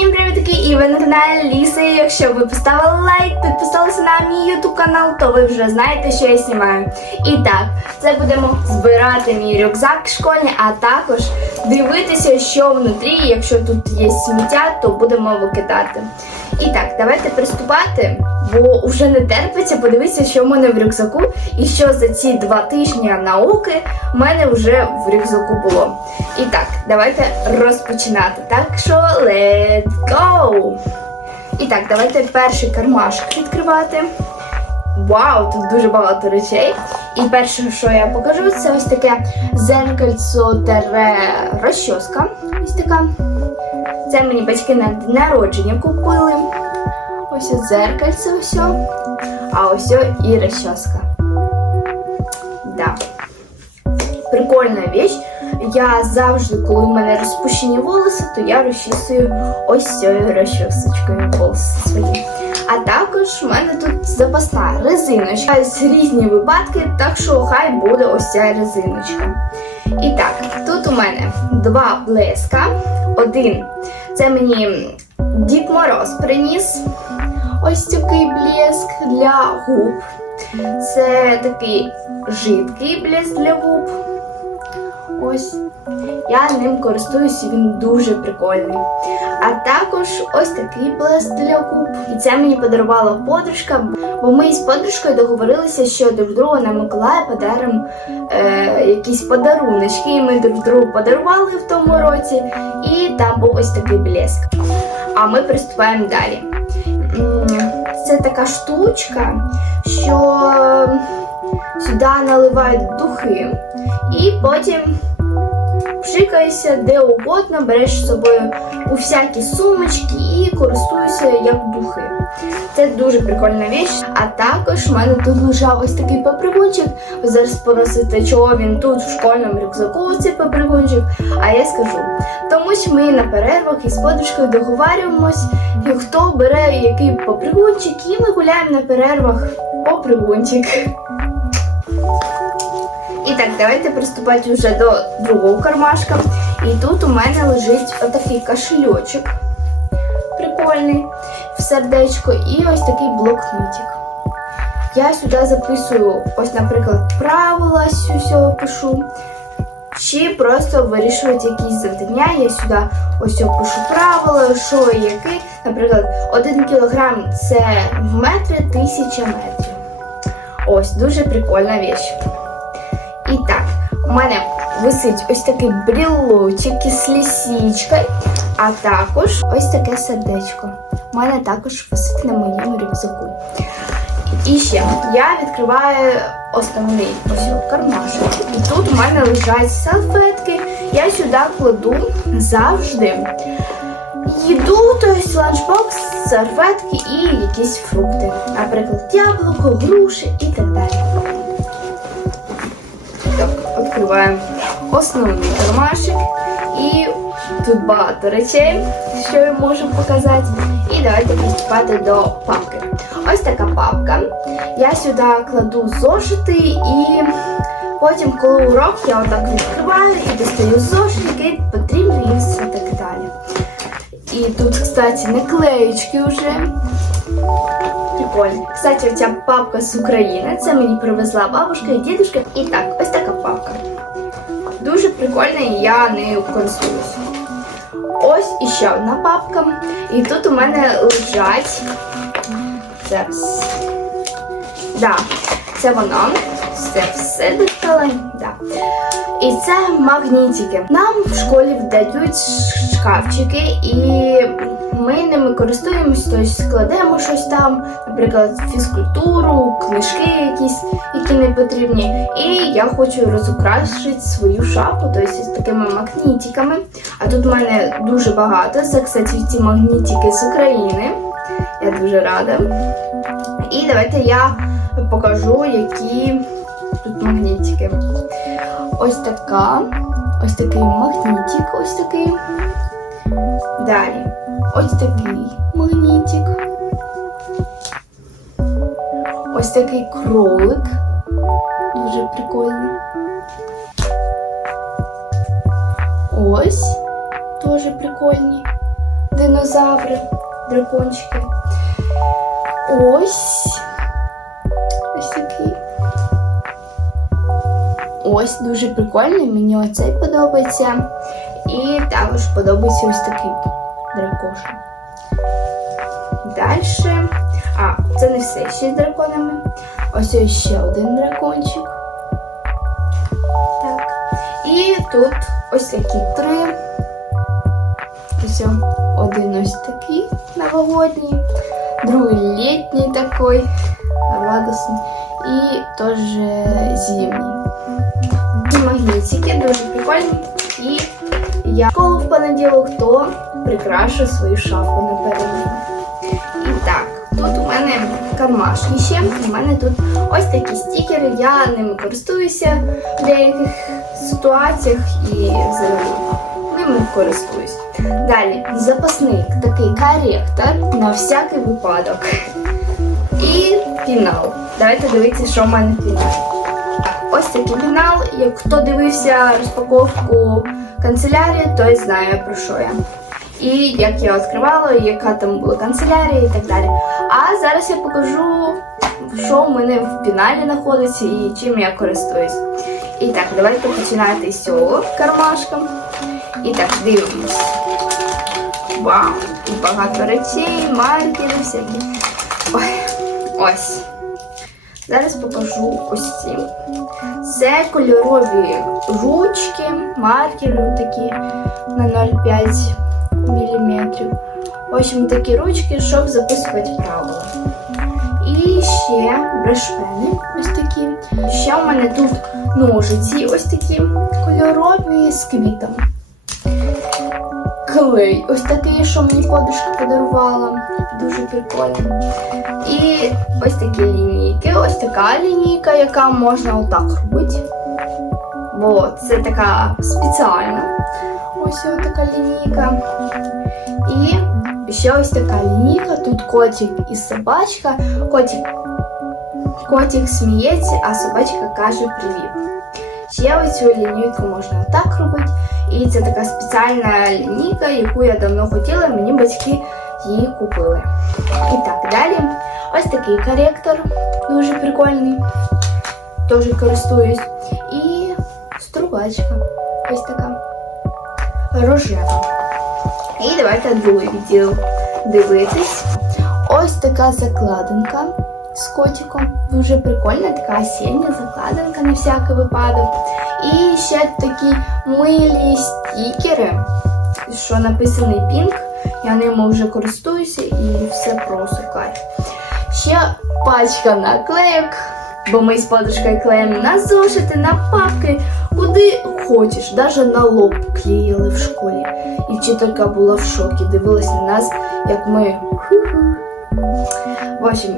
Всім привітки! І ви на каналі Ліси. Якщо ви поставили лайк, підписалися на мій ютуб канал, то ви вже знаєте, що я знімаю. І так, це будемо збирати мій рюкзак школьний, а також дивитися, що внутрі. Якщо тут є сміття, то будемо викидати. І так, давайте приступати, бо вже не терпиться подивитися, що в мене в рюкзаку, і що за ці два тижні науки в мене вже в рюкзаку було. І так, давайте розпочинати. Так що let's go! І так, давайте перший кармашок відкривати. Вау, тут дуже багато речей. І перше, що я покажу, це ось таке зеркальцо тере розчоска. Ось така. Це мені батьки на народження купили. Ось ось зеркальце ось. А ось і розчоска. Да. Прикольна віч. Я завжди, коли в мене розпущені волоси, то я розчісую ось цією розчосочкою волоси свої. А також в мене тут запасна резиночка. Різні випадки, так що хай буде ось ця резиночка. І так, тут у мене два блеска. Один це мені Дід Мороз приніс. Ось такий блеск для губ. Це такий жидкий блеск для губ. Ось. Я ним користуюся, він дуже прикольний. А також ось такий блеск для губ. І це мені подарувала подружка, бо ми з подружкою договорилися, що друг другу на Миколая подаримо е, якісь подаруночки. І ми друг другу подарували в тому році. І там був ось такий блеск. А ми приступаємо далі. Це така штучка, що сюди наливають духи, і потім пшикаєшся де угодно, береш з собою у всякі сумочки і користуєшся як духи. Це дуже прикольна річ. А також в мене тут лежав ось такий папригончик. Ви зараз спросите, чого він тут в школьному рюкзаку цей папригончик. А я скажу, тому що ми на перервах із подружкою договарюємось, і хто бере який попригончик, і ми гуляємо на перервах попригончик. І так, давайте приступати вже до другого кармашка. І тут у мене лежить отакий кошельочок. Прикольний в сердечко, і ось такий блокнотик. Я сюди записую, ось, наприклад, правила з пишу. Чи просто вирішувати якісь завдання. Я сюди ось пишу правила, що і яке. Наприклад, один кілограм це в метри тисяча метрів. Ось, дуже прикольна річ. І так, у мене висить ось такий брілочок із лісічкою, а також ось таке сердечко. У мене також висить на моєму рюкзаку. І ще я відкриваю основний ось кармашок. І тут у мене лежать салфетки. Я сюди кладу завжди їду, тобто ланчбокс, серветки і якісь фрукти. Наприклад, яблуко, груші і так далі. Відкриваємо основний кармашик. І тут багато речей, що я можу показати. І давайте приступати до папки. Ось така папка. Я сюди кладу зошити і потім, коли урок, я отак відкриваю і достаю зошит, який потрібно і все так далі. І тут, кстати, наклеєчки вже. Прикольно. Кстати, оця папка з України. Це мені привезла бабушка і дідушка. І так, ось. Дуже прикольна і я нею користуюся. Ось іще одна папка. І тут у мене лежать. Зараз. Да, це воно. Це все достала. І це магнітики. Нам в школі вдають шкафчики, і ми ними користуємось, тобто складемо щось там, наприклад, фізкультуру, книжки якісь, які не потрібні. І я хочу розукрасити свою шапку, тобто з такими магнітиками. А тут в мене дуже багато. Це, кстати, ці магнітики з України. Я дуже рада. І давайте я покажу, які тут магнітики. Ось така. Ось такий магнітик, ось такий. Далі. Ось такий магнітик. Ось такий кролик. Дуже прикольний. Ось. Теж прикольні. динозаври, дракончики. Ось. Ось дуже прикольний, мені оцей подобається. І також подобається ось такий дракоша. Далі. А, це не все ще з драконами. Ось ось ще один дракончик. Так. І тут ось такі три. Ось один ось такий новогодній, другий літній такий, радосний. І теж зимній. Ці магнітики дуже прикольні. І я в школу в понеділок, то прикрашу свою шафу на перемогу. І так, тут у мене кармашки ще. У мене тут ось такі стікери. Я ними користуюся в деяких ситуаціях і взагалі ними користуюсь. Далі запасник такий коректор на всякий випадок. І фінал. Давайте дивитися, що в мене в фіналі. Такий фінал. Як хто дивився розпаковку канцелярії, той знає про що я. І як я відкривала, яка там була канцелярія і так далі. А зараз я покажу, що в мене в фіналі знаходиться і чим я користуюсь. І так, давайте починати з цього кармашка. І так, дивимось. Вау! Тут багато речей, маркери всякі. Ой, ось. Зараз покажу ось ці. Це кольорові ручки, маркери такі на 0,5 мм. В общем, такі ручки, щоб записувати правила. І ще брешпени ось такі. Ще в мене тут ножиці ось такі кольорові з квітами. Клей ось такий, що мені подружка подарувала. Дуже прикольно. І ось такі лінійки. Ось така лінійка, яка можна отак робити. Бо це така спеціальна. Ось ось така лінійка. І ще ось така лінійка. Тут котик і собачка. Котик, котик сміється, а собачка каже привіт. Ще ось цю лінійку можна отак робити. І це така спеціальна лінійка, яку я давно хотіла, мені батьки її купили. І так, далі. Ось такий коректор, дуже прикольний. Теж користуюсь. І стругачка. Ось така рожева. І давайте другий відділ дивитись. Ось така закладинка з котиком. Дуже прикольна, така осіння закладинка на всякий випадок. І ще такі милі стікери, що написаний пінк. Я ними вже користуюся і все просто кайф. Ще пачка наклеїк, бо ми з подружкою клеїмо на зошити, на папки, куди хочеш, навіть на лоб клеїли в школі. І вчителька була в шокі, дивилась на нас, як ми. В общем,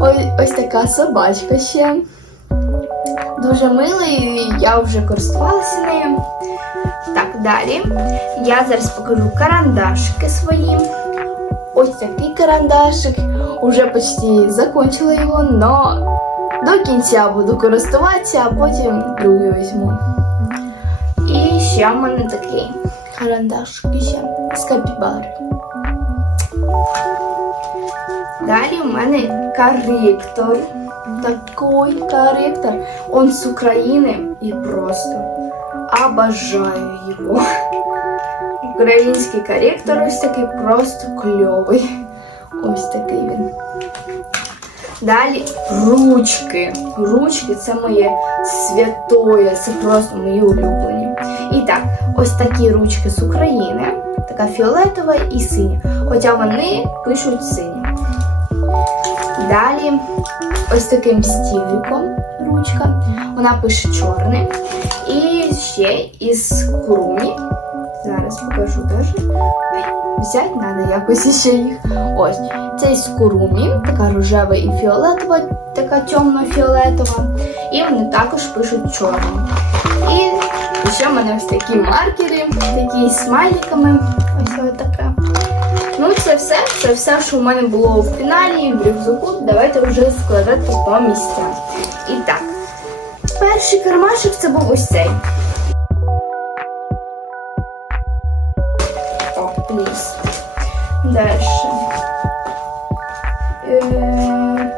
ось, така собачка ще. Дуже милий, і я вже користувалася нею. Далі. Я зараз покажу карандашики свої. Ось такий карандашик. Уже почти закончила його, но до кінця буду користуватися, а потім другий візьму. І ще в мене такий карандашик ще з капібари. Далі у мене корректор. Такой корректор. Он с Украины и просто обожаю его. Український корректор ось такий просто кльовий. Ось такий він. Далі ручки. Ручки це моє святоє, це просто мої улюблені. І так, ось такі ручки з України, така фіолетова і синя. Хоча вони пишуть сині. Далі ось таким стіликом ручка. Вона пише чорне. І ще із курумі. Зараз покажу. Ой, Взяти треба якось ще їх. Ось. Це із курумі, така рожева і фіолетова, така темно-фіолетова. І вони також пишуть чорним. І ще в мене ось такі маркери, такі з смайликами. Ось ось така. Ну, це все, це все, що в мене було в фіналі, в рюкзаку. Давайте вже складати по місцям. І так, перший кармашик це був ось цей. О, ліс. Далі. Е,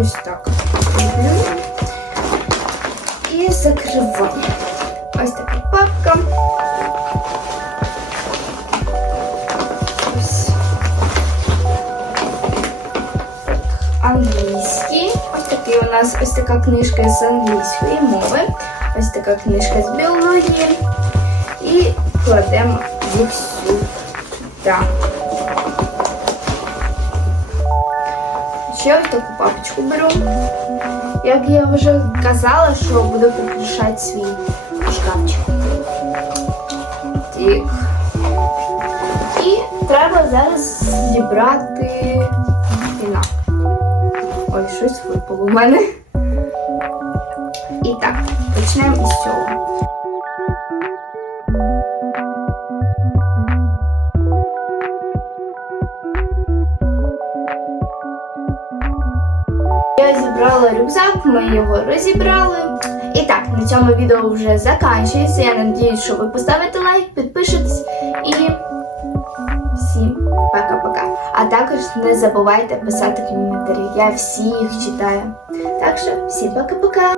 ось так. І закриваю. Ось така папка. У нас ось така книжка з англійської мови. Ось така книжка з біології. І кладемо їх сюди. Ще ось таку папочку беру. Як я вже казала, що буду прикрашати свій шкафчик. Так. І треба зараз зібрати. Ой, щось випало в мене. І так, почнемо із цього. Я зібрала рюкзак, ми його розібрали. І так, на цьому відео вже закінчується. Я надіюсь, що ви поставите лайк, підпишетесь і також не забувайте писати коментарі. Я всі їх читаю. Так що всім пока-пока.